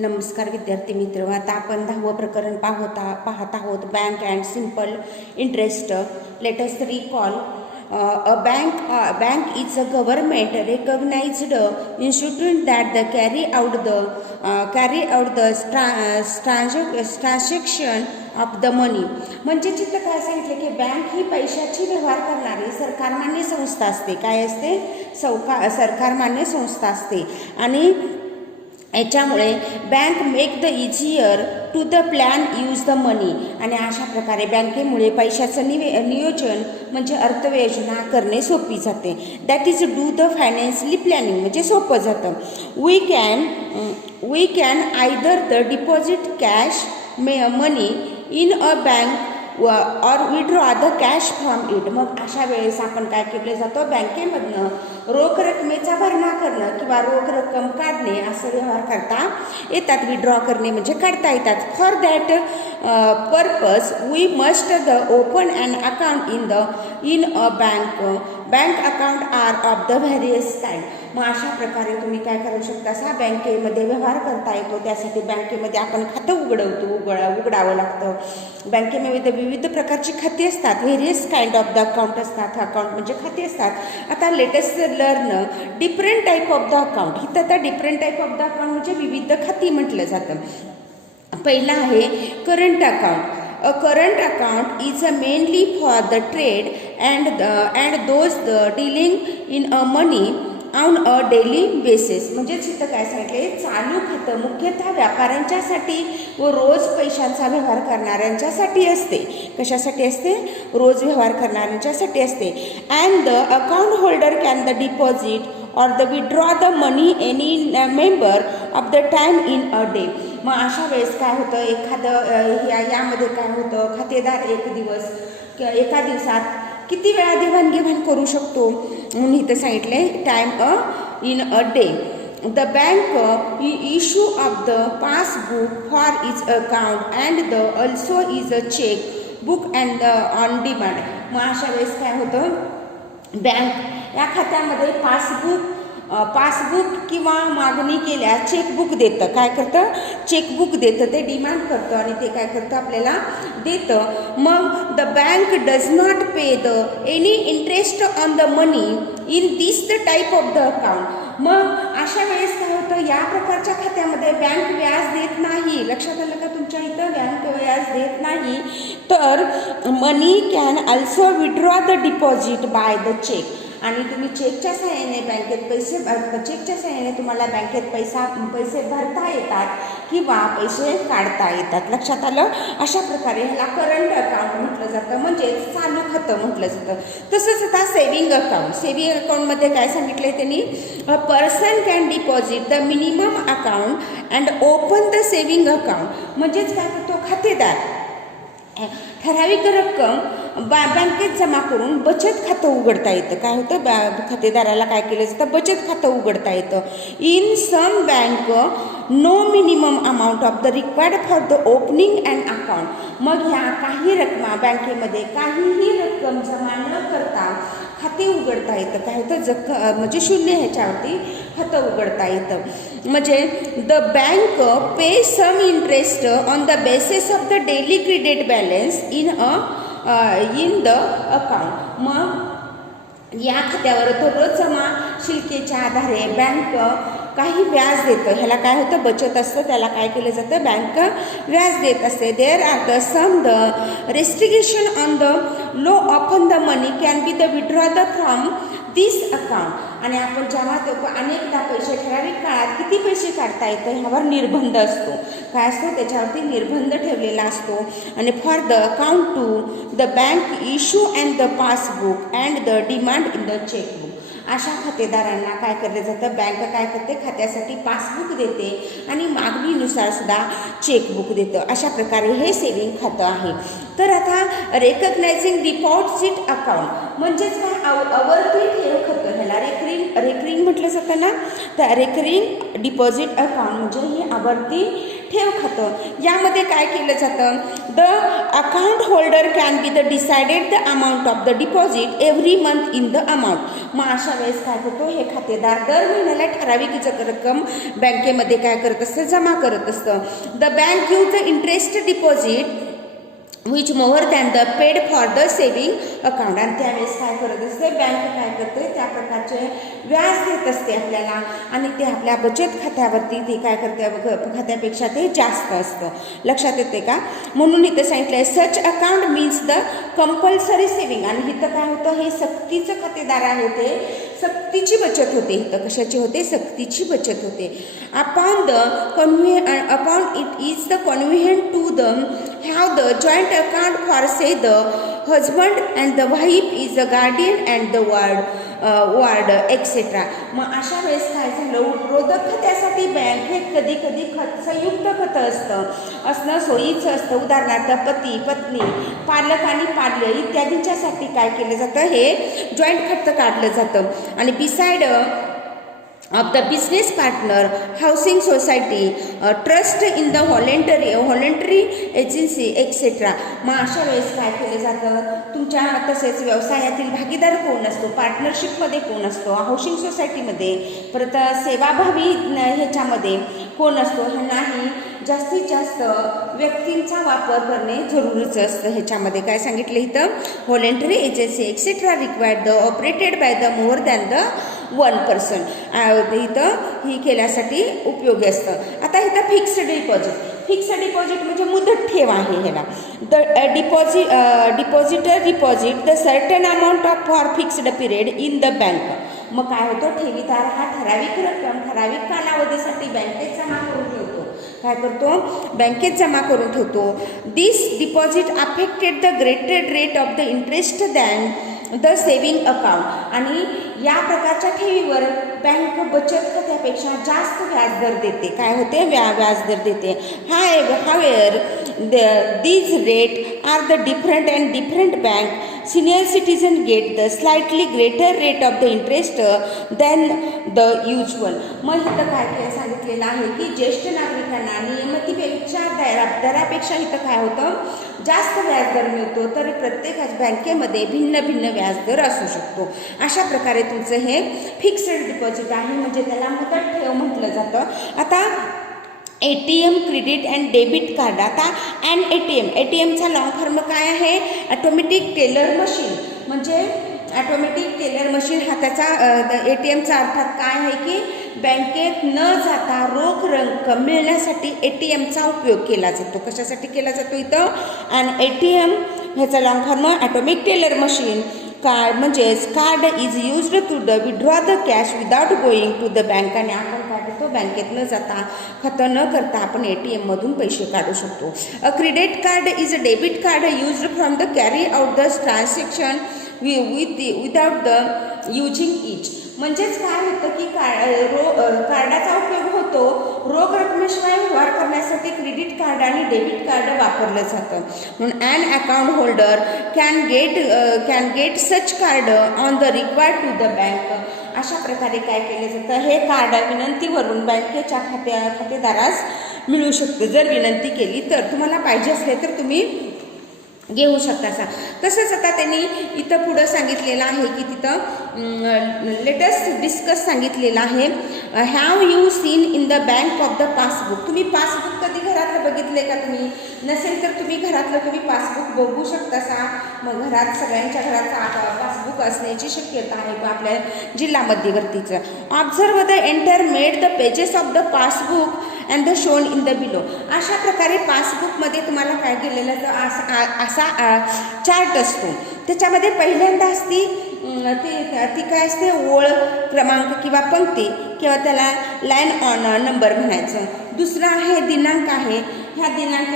नमस्कार विद्यार्थी मित्र, आता आपण 10वं प्रकरण पाहत आहोत bank and simple interest. Let us recall. A bank is a government recognized institution that carry out the transaction of the money. म्हणजे चित्र काय सांगितलं की बँक ही पैशाची व्यवहार करणारी सरकारमान्य संस्था असते. काय असते? सरकारमान्य संस्था असते. आणि याच्यामुळे bank make the easier to the plan use the money. आणि अशा प्रकारे बँकेमुळे पैशाचं नियोजन म्हणजे अर्थव्यवस्था करणे सोपी जाते. That is do the financially planning म्हणजे सोपं जातं. We can either the deposit cash money in a bank or withdraw the cash from it. मग अशा वेळेस आपण काय केलं जातं, बँकेमधनं रोख रकमेचा भरणा करणं किंवा रोख रक्कम काढणे असं व्यवहार करता येतात. विड्रॉ करणे म्हणजे काढता येतात. For that purpose we must the open and account in a bank account are of the various kind. मग अशा प्रकारे तुम्ही काय करू शकता, असा बँकेमध्ये व्यवहार करता येतो. त्यासाठी बँकेमध्ये आपण खातं उघडावं लागतं. बँकेमध्ये विविध प्रकारची खाती असतात. Various kind of the account असतात. अकाउंट म्हणजे खाती असतात. आता latest learn different type of the account. इथं आता different type of the account म्हणजे विविध खाती म्हटलं जातं. पहिला आहे current account. A current account is mainly for the trade and those dealing in money on a daily basis. म्हणजे इथं काय सांगितले, चालू खातं मुख्यतः व्यापाऱ्यांच्यासाठी व रोज पैशांचा व्यवहार करणाऱ्यांच्यासाठी असते. कशासाठी असते? रोज व्यवहार करणाऱ्यांच्यासाठी असते. And the account holder can the deposit or the withdraw the money any member of the time in a day. मग अशा वेळेस काय होतं, यामध्ये काय होतं, खातेदार एका दिवसात किती वेळा देवाणघेवाण करू शकतो म्हणून इथं सांगितले time in a day. The bank issue of the passbook for is account and the also is a cheque book and on demand. मग अशा वेळेस काय होतं, बँक या खात्यामध्ये पासबुक किंवा मागणी केल्यास चेकबुक देतं. काय करतं? चेकबुक देतं. ते डिमांड करतं आणि ते काय करतं, आपल्याला देतं. मग the bank does not pay the any interest on the money in this the type of the account. मग अशा वेळेस काय होतं, या प्रकारच्या खात्यामध्ये बँक व्याज देत नाही. लक्षात आलं का तुमच्या इथं? बँक व्याज देत नाही. तर money can also withdraw the deposit by the cheque. आणि तुम्ही चेकच्या सहाय्याने चेकच्या सहाय्याने तुम्हाला बँकेत पैसे भरता येतात किंवा पैसे काढता येतात. लक्षात आलं? अशा प्रकारे ह्याला करंट अकाउंट म्हटलं जातं, म्हणजे चालू खातं म्हटलं जातं. तसंच आता सेव्हिंग अकाउंटमध्ये काय सांगितलंय त्यांनी, a person can deposit the minimum account and open the saving account. म्हणजेच काय करतो, खातेदार ठराविक रक्कम बँकेत जमा करून बचत खातं उघडता येतं. काय होतं, खातेदाराला काय केलं जातं, बचत खातं उघडता येतं. In some bank no minimum amount of the required for the opening and account. मग ह्या काही रकमा बँकेमध्ये काहीही रक्कम जमा न करता खाते उघडता येतं. काय होतं, म्हणजे शून्य ह्याच्यावरती खातं उघडता येतं. म्हणजे the bank pay some interest on the basis of the daily credit balance in the account. मग या खात्यावर दररोज जमा शिल्लकेच्या आधारे बँक काही व्याज देतं. ह्याला काय होतं, बचत असतं, त्याला काय केलं जातं, बँक व्याज देत असते. There are the some the restriction on the low often the money can be the withdraw the from this account. आणि आपण जेव्हा अनेकदा पैसे ठराविक काळात किती पैसे काढता येतं ह्यावर निर्बंध असतो. काय असतो, त्याच्यावरती निर्बंध ठेवलेला असतो. आणि for the account to the bank issue and the passbook and the demand in the chequebook. अशा खातेदारांना काय केलं जातं, बँक काय करते, खात्यासाठी पासबुक देते आणि मागणीनुसार सुद्धा चेकबुक देतं. अशा प्रकारे हे सेव्हिंग खातं आहे. तर आता रेकग्नायझिंग डिपॉझिट अकाउंट म्हणजेच काय, आवर्ती ठेव खातं. ह्याला रेकरिंग म्हटलं जातं ना. तर रेकरिंग डिपॉझिट अकाउंट म्हणजे ही आवर्ती ठेव खातं. यामध्ये काय केलं जातं, the account holder can be the decided the amount of the deposit every month in the amount. मग अशा वेळेस काय होतो, हे खातेदार दर महिन्याला ठराविक रक्कम बँकेमध्ये काय करत असतं, जमा करत असतं. The bank give the interest deposit which more than the paid for the saving account. आणि त्यावेळेस काय करत असते, बँक काय करते, त्या प्रकारचे व्याज देत असते आपल्याला आणि ते आपल्या बचत खात्यावरती ते काय करते, खात्यापेक्षा ते जास्त असतं. लक्षात येते का? म्हणून इथं सांगितलं आहे such account means the compulsory saving. आणि इथं काय होतं, हे सक्तीचं खातेदार आहे, ते सक्तीची बचत होते. इथं कशाची होते, सक्तीची बचत होते. Upon it is the convenient to the have the joint account for say the husband and the wife is the guardian and the ward etc. मग अशा वेळेस काय झालं, उपरोधक खात्यासाठी बँकेत कधी कधी संयुक्त खातं असणं सोयीचं असतं. उदाहरणार्थ पती पत्नी, पालक आणि पाल्य इत्यादींच्यासाठी काय केलं जातं, हे जॉईंट खातं काढलं जातं. आणि beside of the business partner, housing society, trust in the voluntary agency etc. मग अशा वेळेस काय केलं जातं, तुमच्या तसेच व्यवसायातील भागीदार कोण असतो, पार्टनरशिपमध्ये कोण असतो, हाऊसिंग सोसायटीमध्ये, परत सेवाभावी ह्याच्यामध्ये कोण असतो, ह्यांनाही जास्तीत जास्त व्यक्तींचा वापर करणे जरुरीचं असतं. ह्याच्यामध्ये काय सांगितलं इथं, voluntary agency etcetera required the operated by the more than the 1 person. इथं ही केल्यासाठी उपयोगी असतं. आता इथं फिक्स्ड डिपॉझिट म्हणजे मुदत ठेव आहे. ह्याला the depositor deposit the certain amount of for fixed period in the bank. मग काय होतं, ठेवीदार हा ठराविक रक्कम ठराविक कालावधीसाठी बँकेत जमा करून ठेवतो. काय करतो, बँकेत जमा करून ठेवतो. This deposit affected the graded rate of the interest than the saving account. आणि या प्रकारच्या ठेवीवर बँक बचत खात्यापेक्षा जास्त व्याजदर देते. काय होते, व्याजदर देते. हावेर these rate are the different and different bank. Senior citizen get the slightly greater rate of the interest than the usual. मग इथं काय सांगितलेलं आहे की ज्येष्ठ नागरिकांना नियमितीपेक्षा दरापेक्षा इथं काय होतं, जास्त व्याजदर मिळतो. तर प्रत्येक बँकेमध्ये भिन्न भिन्न व्याजदर असू शकतो. अशा प्रकारे तुमचं हे फिक्स्ड डिपॉझिट आहे, म्हणजे त्याला मुदत ठेव म्हटलं जातं. आता ATM credit and debit card. आता ATMचा लॉंग फॉर्म काय आहे, ऑटोमॅटिक टेलर मशीन. म्हणजे ऑटोमॅटिक टेलर मशीन हा त्याचा ATMचा अर्थात काय आहे की बँकेत न जाता रोख रक्कम मिळण्यासाठी ATMचा उपयोग केला जातो. कशासाठी केला जातो इथं, आणि ATM ह्याचा long form automatic teller machine. Card म्हणजेच card is used to the withdraw the cash without going to the bank. आणि आपण काय करतो, बँकेत न जाता खातं न करता आपण ATM मधून पैसे काढू शकतो. A credit card is a debit card used from the carry out the transaction without the using each. म्हणजेच काय होतं की कार्डाचा उपयोग होतो रोख रकमेशिवाय व्यवहार करण्यासाठी. क्रेडिट कार्ड आणि डेबिट कार्ड वापरलं जातं. म्हणून an account holder can get such card on the required to the bank. अशा प्रकारे काय केलं जातं, हे कार्ड विनंतीवरून बँकेच्या खातेदारास मिळू शकतं. जर विनंती केली तर, तुम्हाला पाहिजे असले तर तुम्ही घेऊ शकता. तसंच आता त्यांनी इथं पुढं सांगितलेलं आहे की तिथं लेटेस्ट डिस्कस सांगितलेलं आहे. Have you seen in the bank of the passbook. तुम्ही पासबुक कधी घरातलं बघितले का? तुम्ही नसेल तर तुम्ही घरातलं तुम्ही पासबुक बघू शकता. मग घरात सगळ्यांच्या घरात पासबुक असण्याची शक्यता आहे आपल्या जिल्हा मध्यवर्तीचं. Observe the enter made the pages of the passbook and the shown in the below. अशा प्रकारे पासबुकमध्ये तुम्हाला काय केलेलं तर असा चार्ट असतो. त्याच्यामध्ये पहिल्यांदा असती ती काय असते, ओळ क्रमांक किंवा पंक्ती किंवा त्याला लाईन ऑन नंबर म्हणायचं. दुसरा आहे दिनांक आहे, ह्या दिनांक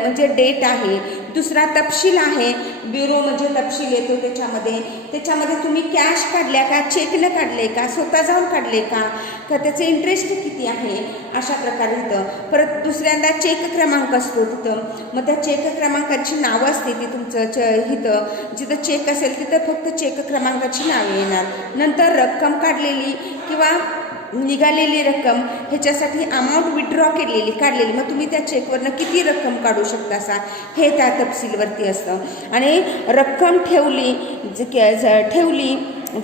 म्हणजे डेट आहे. दुसरा तपशील आहे, ब्युरो म्हणजे तपशील येतो त्याच्यामध्ये तुम्ही कॅश काढल्या का, चेकनं काढले का, स्वतः जाऊन काढले का त्याचे इंटरेस्ट किती आहे, अशा प्रकारे इथं. परत दुसऱ्यांदा चेक क्रमांक असतो तिथं. मग त्या चेक क्रमांकाची नावं असते ती तुमचं इथं जिथं चेक असेल तिथं फक्त चेक क्रमांकाची नावे येणार. नंतर रक्कम काढलेली किंवा निघालेली रक्कम ह्याच्यासाठी अमाऊंट विड्रॉ काढलेली, मग तुम्ही त्या चेकवरनं किती रक्कम काढू शकता असा हे त्या तपशीलवरती असतं. आणि रक्कम ठेवली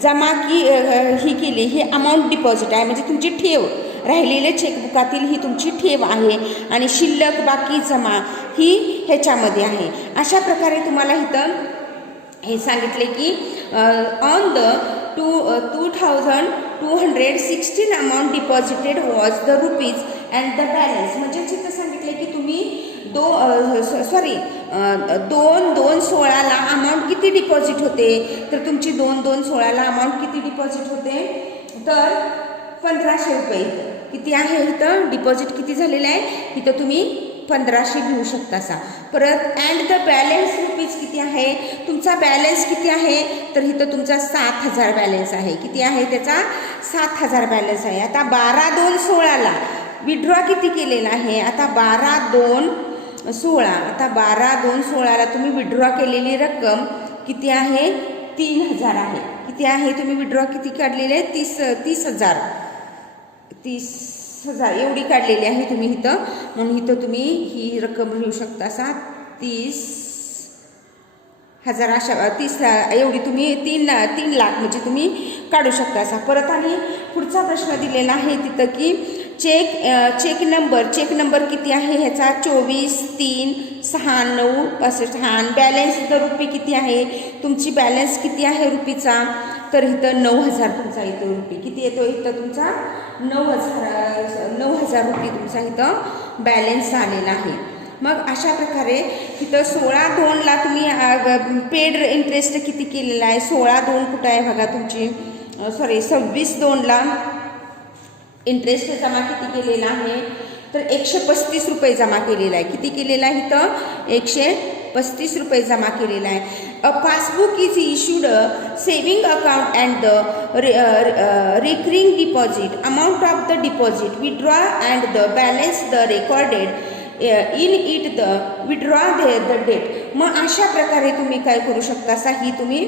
जमा ही केली, ही अमाऊंट डिपॉझिट आहे, म्हणजे तुमची ठेव, राहिलेले चेकबुकातील ही तुमची ठेव आहे. आणि शिल्लक बाकी जमा ही ह्याच्यामध्ये आहे. अशा प्रकारे तुम्हाला इथं हे सांगितले की on the 2216 amount deposited was the rupees and the balance. म्हणजे तिथं सांगितले की तुम्ही 2/2/16ला अमाऊंट किती डिपॉझिट होते, तर तुमची 2/2/16ला अमाऊंट किती डिपॉझिट होते, तर 1500 रुपये. किती आहे इथं डिपॉझिट किती झालेलं आहे, इथं तुम्ही 1500 घेऊ शकता असा. परत अँड द बॅलन्स रुपीज किती आहे, तुमचा बॅलन्स किती आहे, तर इथं तुमचा 7000 बॅलन्स आहे. किती आहे त्याचा 7000 बॅलन्स आहे. आता 12/2/16ला विड्रॉ किती केलेला आहे, आता 12/2/16, आता 12/2/16ला तुम्ही विड्रॉ केलेली रक्कम किती आहे, 3000 आहे. किती आहे, तुम्ही विड्रॉ किती काढलेले आहे, 30,000 एवढी काढलेली आहे तुम्ही इथं. म्हणून इथं तुम्ही ही रक्कम लिहू शकता असा 30,000 अशा 30 एवढी तुम्ही 3 लाख म्हणजे तुम्ही काढू शकता असा. परत आणि पुढचा प्रश्न दिलेला आहे तिथं की चेक नंबर किती आहे ह्याचा 24,3,6,9,65. बॅलन्स इथं रुपये किती आहे, तुमची बॅलन्स किती आहे रुपीचा, तर इथं 9000 तुमचा येतो रुपये. किती येतो इथं तुमचा 9000 रुपये तुमचा इथं बॅलन्स आलेला आहे. मग अशा प्रकारे इथं 16/2ला तुम्ही पेड इंटरेस्ट किती केलेला आहे, 16/2 कुठं आहे बघा तुमची, 26/2ला इंटरेस्ट जमा किती केलेला आहे, तर 135 रुपये जमा केलेला आहे. किती केलेला आहे इथं 135 रुपये जमा केलेला आहे. A passbook is issued saving account and the recurring deposit amount of the deposit withdraw and the balance the recorded in it the withdraw the date. मग अशा प्रकारे तुम्ही काय करू शकता असा ही तुम्ही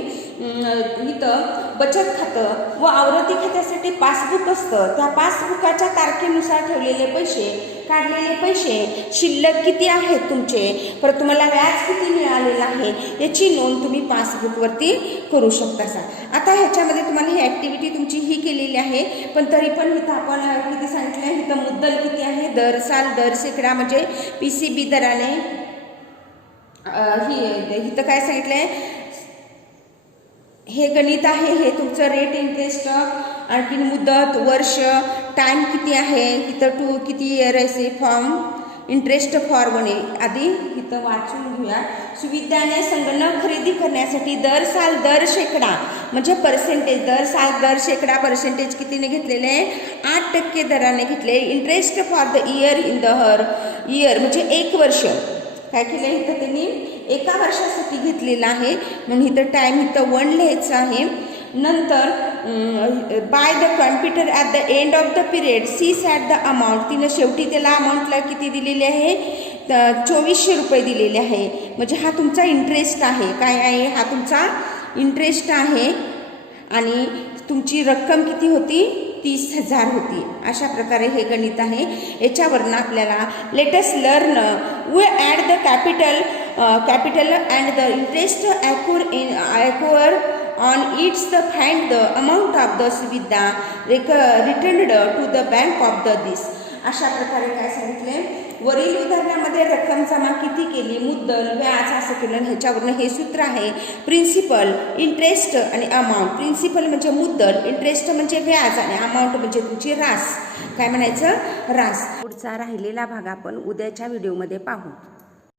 इथं बचत खातं व आवर्ती खात्यासाठी पासबुक असतं, त्या पासबुकाच्या तारखेनुसार ठेवलेले पैसे, काढलेले पैसे, शिल्लक किती आहेत तुमचे, परत तुम्हाला व्याज किती मिळालेलं आहे याची नोंद तुम्ही पासबुकवरती करू शकता असा. आता ह्याच्यामध्ये तुम्हाला ही ॲक्टिव्हिटी तुमची ही केलेली आहे, पण तरी पण इथं आपण किती सांगितलं आहे, इथं मुद्दल किती आहे, दर साल दर शेकडा म्हणजे PCB दराने इथं काय सांगितलं आहे, हे गणित आहे, हे तुमचं रेट इंटरेस्ट, आणखी मुदत, वर्ष, टाईम किती आहे, इथं किती इयर आहे, फॉर्म इंटरेस्ट फॉर बने आधी इथं वाचून घेऊया. सुविधाने संगणक खरेदी करण्यासाठी दर साल दर शेकडा म्हणजे पर्सेंटेज, दर साल दर शेकडा पर्सेंटेज कितीने घेतलेले आहे, 8% दराने घेतले. Interest for the year in the year म्हणजे 1 वर्ष काय केलं इथं त्यांनी 1 वर्षासाठी घेतलेलं आहे. म्हणून इथं टाईम इथं 1 लिहायचं आहे. नंतर by the computer at the end of the period sees at the amount, तिनं शेवटी त्याला अमाऊंटला किती दिलेली आहे, 2400 रुपये दिलेले आहे. म्हणजे हा तुमचा इंटरेस्ट आहे, काय आहे हा तुमचा इंटरेस्ट आहे. आणि तुमची रक्कम किती होती, 30,000 होती. अशा प्रकारे हे गणित आहे. याच्यावरनं आपल्याला let's learn we add the capital and the interest accrue on its the find the amount of the सुविधा returned to the bank of the this. अशा प्रकारे काय सांगितले, वरील उदाहरणामध्ये रक्कम जमा किती केली, मुद्दल, व्याज असं केलं. ह्याच्यावरनं हे सूत्र आहे प्रिन्सिपल, इंटरेस्ट आणि अमाऊंट. प्रिन्सिपल म्हणजे मुद्दल, इंटरेस्ट म्हणजे व्याज आणि अमाऊंट म्हणजे तुमची रास, काय म्हणायचं रास. पुढचा राहिलेला भाग आपण उद्याच्या व्हिडिओमध्ये पाहू.